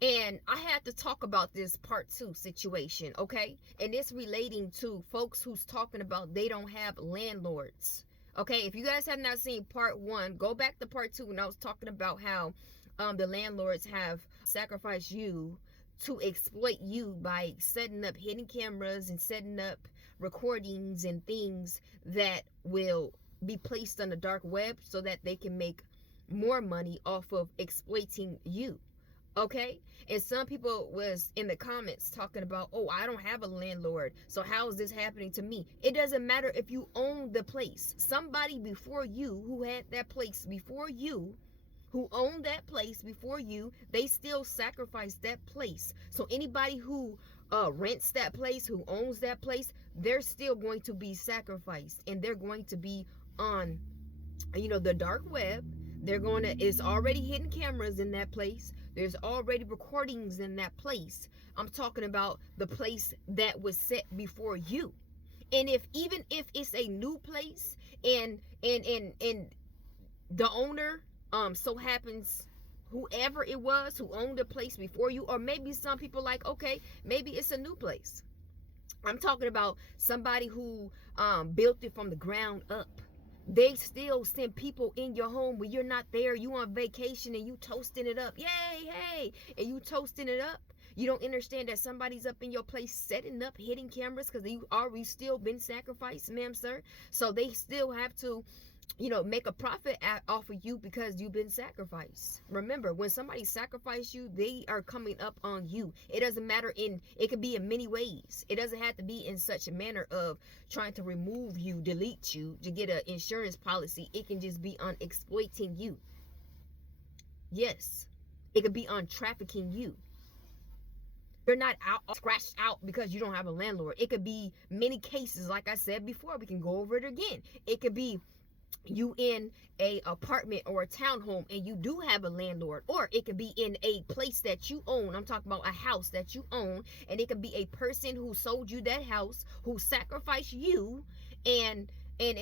And I had to talk about this part two situation, okay? And it's relating to folks who's talking about they don't have landlords. Okay, if you guys have not seen part one, go back to part two when I was talking about how the landlords have sacrificed you to exploit you by setting up hidden cameras and setting up recordings and things that will be placed on the dark web so that they can make more money off of exploiting you. Okay, and some people was in the comments talking about, oh, I don't have a landlord, so how is this happening to me? It doesn't matter if you own the place. Somebody before you who had that place before you, who owned that place before you, they still sacrificed that place. So anybody who rents that place, who owns that place, they're still going to be sacrificed, and they're going to be on, the dark web. They're going to, it's already hidden cameras in that place. There's already recordings in that place. I'm talking about the place that was set before you. And even if it's a new place, and the owner so happens, whoever it was who owned the place before you, or maybe some people like, okay, maybe it's a new place. I'm talking about somebody who built it from the ground up. They still send people in your home when you're not there. You on vacation and you toasting it up. Yay, hey, and you toasting it up. You don't understand that somebody's up in your place setting up hidden cameras because you already still been sacrificed, ma'am, sir. So they still have to, make a profit off of you because you've been sacrificed. Remember, when somebody sacrificed you, they are coming up on you. It doesn't matter, it could be in many ways. It doesn't have to be in such a manner of trying to remove you, delete you to get an insurance policy. It can just be on exploiting you. Yes, it could be on trafficking you. You're not out scratched out because you don't have a landlord. It could be many cases, like I said before. We can go over it again. It could be you in a apartment or a townhome and you do have a landlord, or it could be in a place that you own. I'm talking about a house that you own, and it could be a person who sold you that house, who sacrificed you and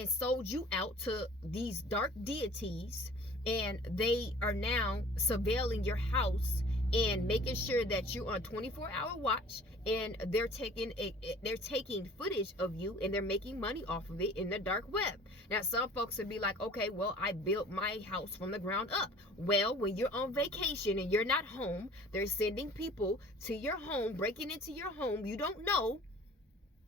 sold you out to these dark deities, and they are now surveilling your house and making sure that you're on 24-hour watch, and they're taking footage of you and they're making money off of it in the dark web. Now some folks would be like, okay, well, I built my house from the ground up. Well, when you're on vacation and you're not home, they're sending people to your home, breaking into your home. You don't know.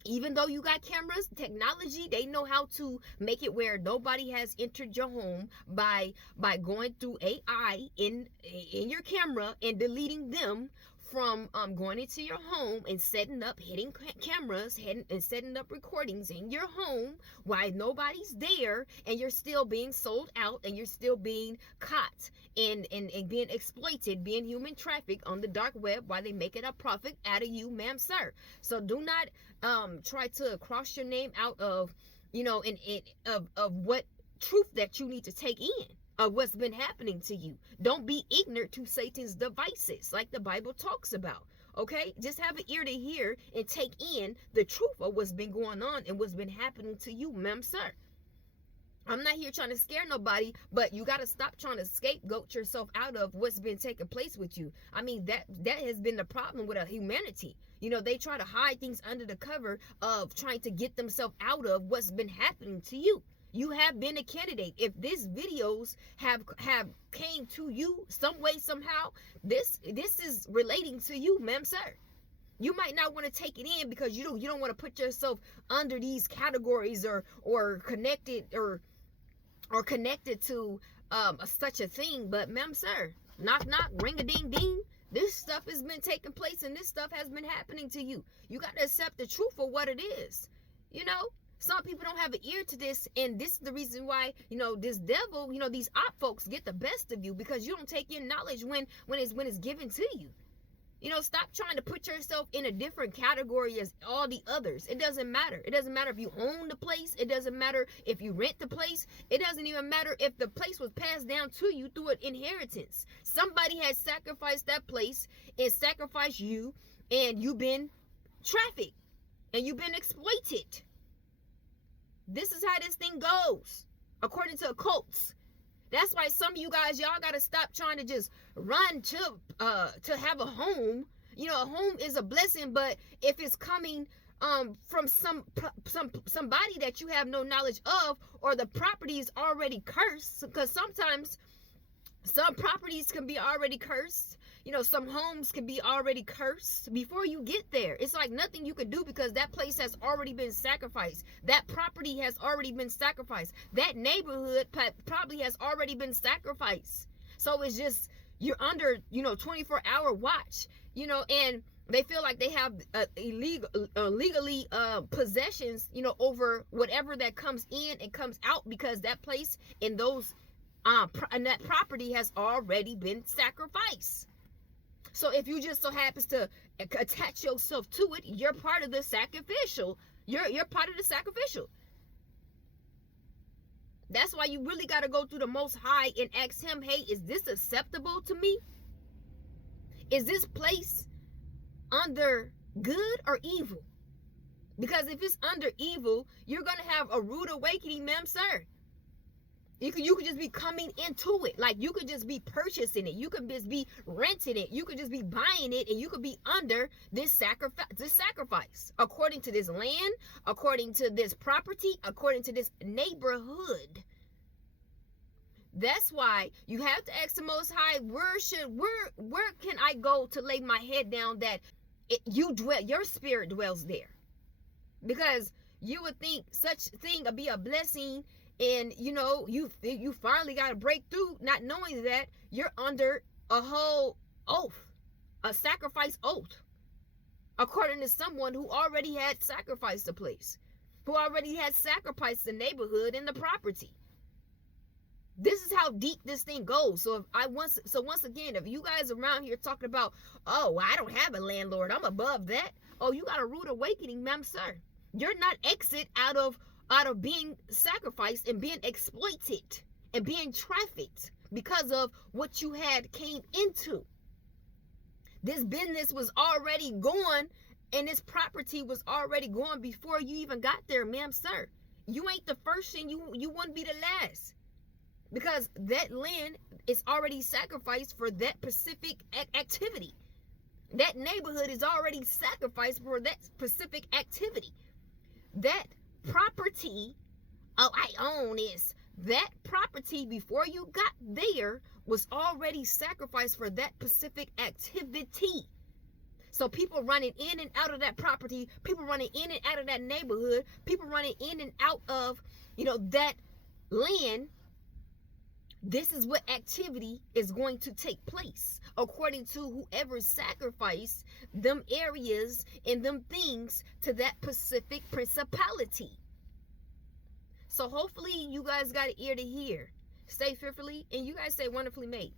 Even though you got cameras, technology, they know how to make it where nobody has entered your home by going through AI in your camera and deleting them from going into your home and setting up hidden cameras and setting up recordings in your home while nobody's there, and you're still being sold out and you're still being caught and being exploited, being human trafficked on the dark web while they making a profit out of you, ma'am, sir. So do not try to cross your name out of, of what truth that you need to take in of what's been happening to you. Don't be ignorant to Satan's devices, like the Bible talks about. Okay, just have an ear to hear and take in the truth of what's been going on and what's been happening to you, ma'am, sir. I'm not here trying to scare nobody, but you got to stop trying to scapegoat yourself out of what's been taking place with you. I mean, that has been the problem with humanity. They try to hide things under the cover of trying to get themselves out of what's been happening to you. You have been a candidate. If these videos have came to you some way, somehow, this is relating to you, ma'am, sir. You might not want to take it in because you don't want to put yourself under these categories or connected or connected to such a thing. But ma'am, sir, knock knock, ring a ding ding. This stuff has been taking place and this stuff has been happening to you. You got to accept the truth for what it is. Some people don't have an ear to this, and this is the reason why, this devil, these op folks get the best of you, because you don't take in knowledge when it's given to you. Stop trying to put yourself in a different category as all the others. It doesn't matter. It doesn't matter if you own the place. It doesn't matter if you rent the place. It doesn't even matter if the place was passed down to you through an inheritance. Somebody has sacrificed that place and sacrificed you, and you've been trafficked and you've been exploited. This is how this thing goes, according to occults. That's why some of you guys, y'all got to stop trying to just run to have a home. You know, a home is a blessing, but if it's coming from somebody that you have no knowledge of, or the property is already cursed, because sometimes some properties can be already cursed. You know, some homes can be already cursed before you get there. It's like nothing you can do, because that place has already been sacrificed. That property has already been sacrificed. That neighborhood probably has already been sacrificed. So it's just, you're under, 24-hour watch, and they feel like they have legally possessions, over whatever that comes in and comes out, because that place in those and that property has already been sacrificed. So if you just so happens to attach yourself to it, you're part of the sacrificial. You're part of the sacrificial. That's why you really got to go through the Most High and ask him, hey, is this acceptable to me? Is this place under good or evil? Because if it's under evil, you're going to have a rude awakening, ma'am, sir. You could just be coming into it. Like, you could just be purchasing it. You could just be renting it. You could just be buying it, and you could be under this sacrifice. According to this land, according to this property, according to this neighborhood. That's why you have to ask the Most High, where can I go to lay my head down that your spirit dwells there? Because you would think such thing would be a blessing, and you finally got to break through, not knowing that you're under a whole oath, a sacrifice oath, according to someone who already had sacrificed the place, who already had sacrificed the neighborhood and the property. This is how deep this thing goes. So once again, if you guys around here talking about, oh, I don't have a landlord, I'm above that. Oh, you got a rude awakening, ma'am, sir. You're not exit out of being sacrificed and being exploited and being trafficked because of what you had came into. This business was already gone, and this property was already gone before you even got there, ma'am, sir. You ain't the first thing, you wouldn't be the last. Because that land is already sacrificed for that specific activity. That neighborhood is already sacrificed for that specific activity. That property I own is that property before you got there was already sacrificed for that specific activity. So people running in and out of that property, people running in and out of that neighborhood, people running in and out of that land. This is what activity is going to take place according to whoever sacrificed them areas and them things to that specific principality. So hopefully you guys got an ear to hear. Stay fearfully, and you guys stay wonderfully made.